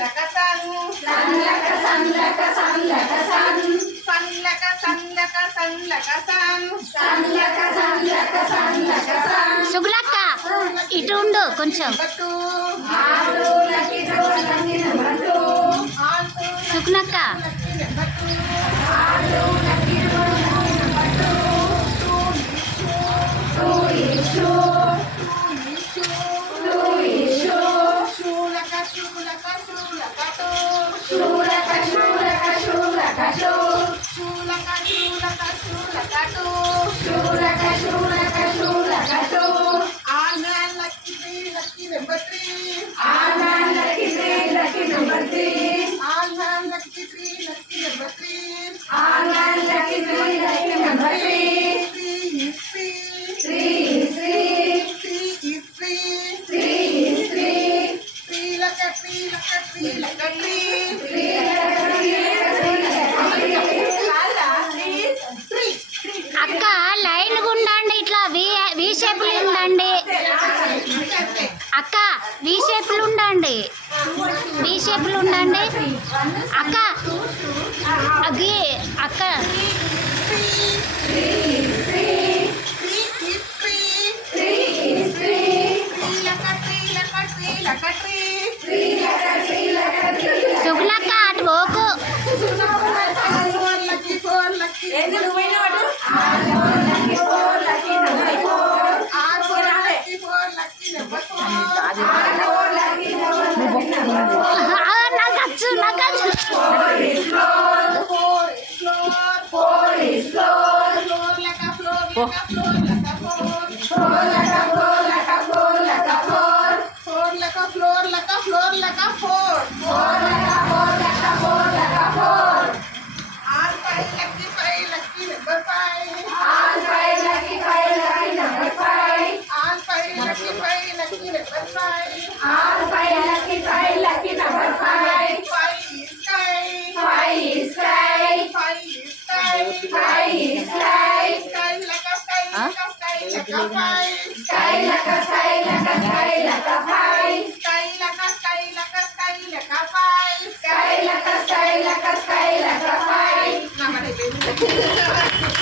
laka san, san laka san laka san laka san, san laka san laka san laka san, san laka san laka san laka san. సుగులక్క ఇటు ఉండు కొంచెం. సుగులక్క అక్క లైన్ ఉండండి, ఇట్లా వి షేప్లు ఉండండి అక్క, వి షేప్లు ఉండండి, వి షేప్లు ఉండండి అక్క. అది అక్క సుగులక్క అటు పోకు. నాకు వచ్చు, నాకు వచ్చు. Sky